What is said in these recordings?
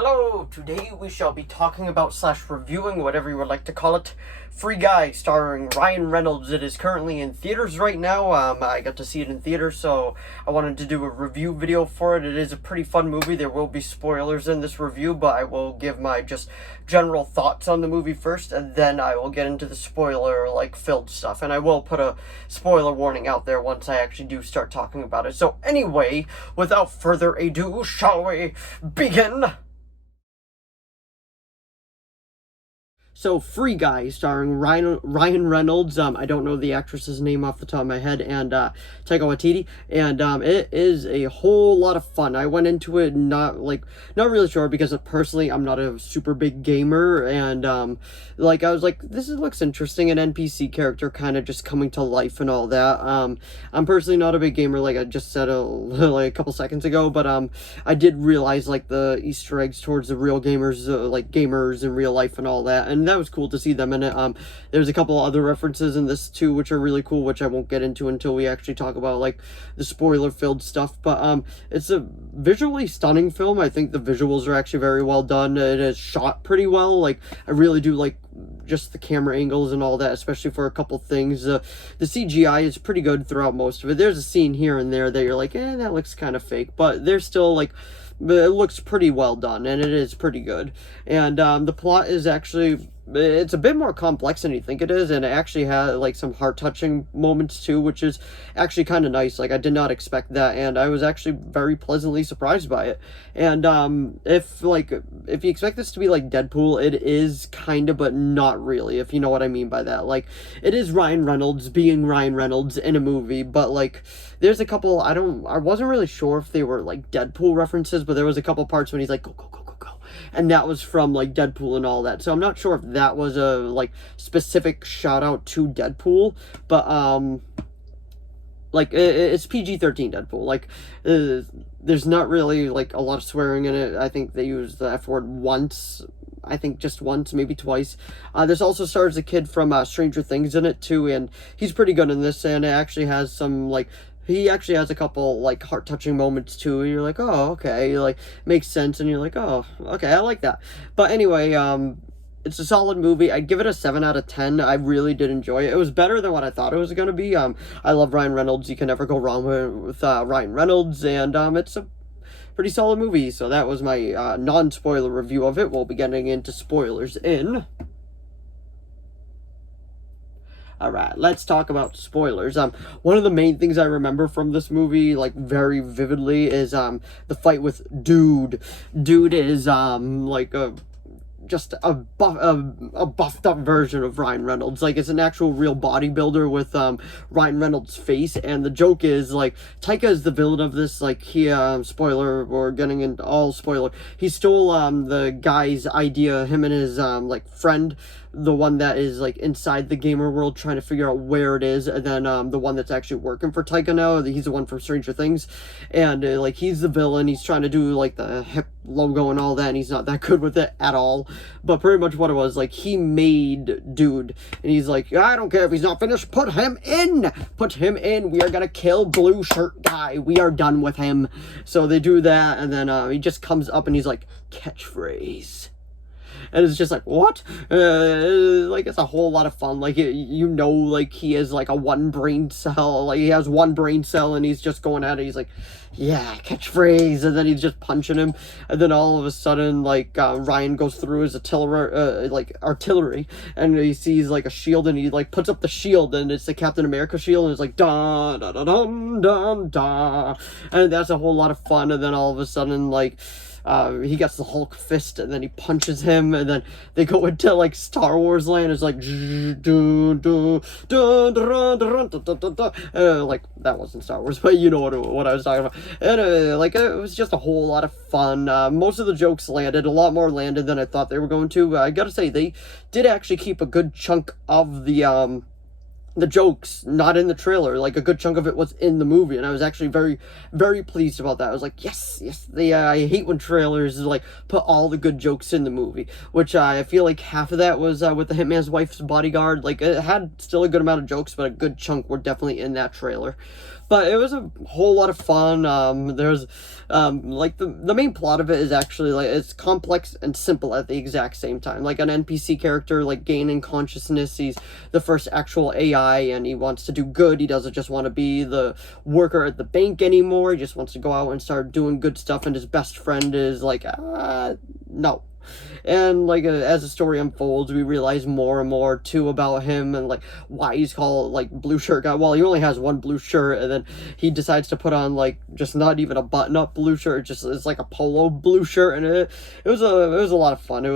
Hello, today we shall be talking about / reviewing, whatever you would like to call it, Free Guy, starring Ryan Reynolds. It is currently in theaters right now. I got to see it in theaters, so I wanted to do a review video for it. It is a pretty fun movie. There will be spoilers in this review, but I will give my just general thoughts on the movie first, and then I will get into the filled stuff. And I will put a spoiler warning out there once I actually do start talking about it. So anyway, without further ado, shall we begin? So, Free Guy, starring Ryan Reynolds, I don't know the actress's name off the top of my head, and Taika Waititi, and it is a whole lot of fun. I went into it not really sure, because personally, I'm not a super big gamer, and I was like, looks interesting, an NPC character kind of just coming to life and all that. I'm personally not a big gamer, like I just said a couple seconds ago, but I did realize, the Easter eggs towards the real gamers, gamers in real life and all that, and that was cool to see them in it. There's a couple other references in this too, which are really cool, which I won't get into until we actually talk about the spoiler-filled stuff. But it's a visually stunning film. I think the visuals are actually very well done. It is shot pretty well. I really do like just the camera angles and all that, especially for a couple things. The CGI is pretty good throughout most of it. There's a scene here and there that you're like, that looks kind of fake, but they're still but it looks pretty well done, and it is pretty good. And the plot is actually, it's a bit more complex than you think it is, and it actually has some heart-touching moments too, which is actually kind of nice. I did not expect that, and I was actually very pleasantly surprised by it. And if you expect this to be like Deadpool, it is kind of, but not really, if you know what I mean by that. It is Ryan Reynolds being Ryan Reynolds in a movie, but there's a couple, I wasn't really sure if they were Deadpool references, but there was a couple parts when he's like, go, go, go, go, go. And that was from Deadpool and all that. So I'm not sure if that was a specific shout out to Deadpool, but it's PG-13 Deadpool. There's not really a lot of swearing in it. I think they used the F word once. I think just once, maybe twice. This also stars a kid from Stranger Things in it too, and he's pretty good in this, and it actually has some he actually has a couple heart-touching moments too. You're like, oh, okay, makes sense, and you're like, oh, okay, I like that. But anyway, it's a solid movie. I'd give it a 7 out of 10. I really did enjoy it. It was better than what I thought it was gonna be. I love Ryan Reynolds. You can never go wrong with Ryan Reynolds, and it's a pretty solid movie. So that was my non-spoiler review of it. We'll be getting into spoilers in. Alright, let's talk about spoilers. One of the main things I remember from this movie, very vividly, is, the fight with Dude. Dude is, just a buffed up version of Ryan Reynolds. It's an actual real bodybuilder with Ryan Reynolds' face, and the joke is Taika is the villain of this. He spoiler, we're getting into all spoiler, he stole the guy's idea, him and his friend, the one that is inside the gamer world trying to figure out where it is, and then the one that's actually working for Taika now, he's the one from Stranger Things, and he's the villain. He's trying to do the hip logo and all that, and he's not that good with it at all. But pretty much what it was, he made Dude, and he's like, I don't care if he's not finished, put him in, we are gonna kill blue shirt guy, we are done with him. So they do that, and then he just comes up and he's like, catchphrase. And it's just what? It's a whole lot of fun. He is a one brain cell. He has one brain cell, and he's just going at it. He's like, yeah, catchphrase. And then he's just punching him. And then all of a sudden, Ryan goes through his artillery, and he sees a shield, and he puts up the shield, and it's the Captain America shield, and it's da da da dum dum da. And that's a whole lot of fun. And then all of a sudden, he gets the Hulk fist, and then he punches him, and then they go into Star Wars land. It's that wasn't Star Wars, but you know what I was talking about. And it was just a whole lot of fun. Most of the jokes landed, a lot more landed than I thought they were going to. I gotta say, they did actually keep a good chunk of the jokes not in the trailer. A good chunk of it was in the movie, and I was actually very, very pleased about that. I was like, yes. I hate when trailers put all the good jokes in the movie, which I feel half of that was with the Hitman's Wife's Bodyguard. It had still a good amount of jokes, but a good chunk were definitely in that trailer. But it was a whole lot of fun. There's like the main plot of it is actually like it's complex and simple at the exact same time. Like an NPC character like gaining consciousness, he's the first actual AI and he wants to do good. He doesn't just want to be the worker at the bank anymore. He just wants to go out and start doing good stuff, and his best friend is like, no. And like as the story unfolds, we realize more and more too about him and like why he's called like blue shirt guy. Well, he only has one blue shirt, and then he decides to put on like just not even a button up blue shirt, just it's like a polo blue shirt, and it was a lot of fun. It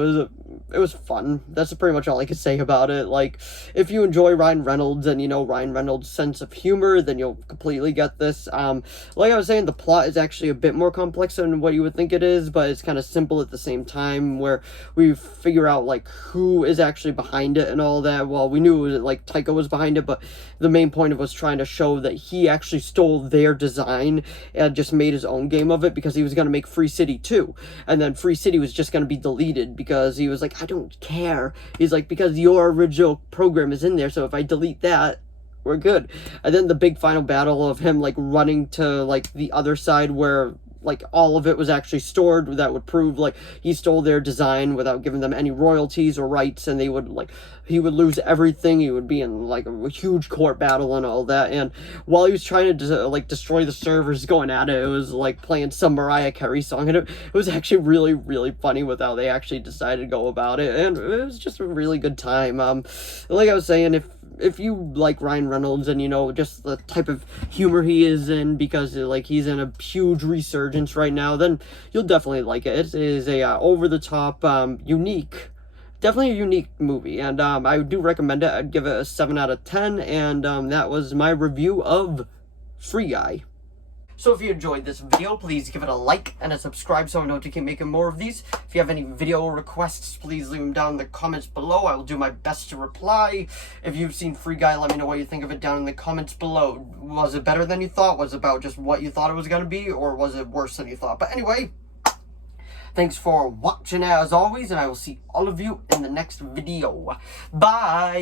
was fun. That's pretty much all I could say about it. Like, if you enjoy Ryan Reynolds and you know Ryan Reynolds' sense of humor, then you'll completely get this. Like I was saying, the plot is actually a bit more complex than what you would think it is, but it's kind of simple at the same time, where we figure out like who is actually behind it and all that. Well, we knew it was, like Taika was behind it, but the main point of it was trying to show that he actually stole their design and just made his own game of it, because he was going to make Free City 2, and then Free City was just going to be deleted because he was like, I don't care. He's like, because your original program is in there, so if I delete that, we're good. And then the big final battle of him like running to like the other side where like all of it was actually stored, that would prove like he stole their design without giving them any royalties or rights, and they would like he would lose everything. He would be in like a huge court battle and all that, and while he was trying to like destroy the servers going at it, it was like playing some Mariah Carey song, and it was actually really, really funny with how they actually decided to go about it, and it was just a really good time. Like I was saying, if you like Ryan Reynolds and you know just the type of humor he is in, because like he's in a huge resurgence right now, then you'll definitely like it. It is a over the top, unique, definitely a unique movie, and I do recommend it. I'd give it a 7 out of 10, and that was my review of Free Guy. So if you enjoyed this video, please give it a like and a subscribe so I know to keep making more of these. If you have any video requests, please leave them down in the comments below. I will do my best to reply. If you've seen Free Guy, let me know what you think of it down in the comments below. Was it better than you thought? Was it about just what you thought it was going to be? Or was it worse than you thought? But anyway, thanks for watching as always, and I will see all of you in the next video. Bye!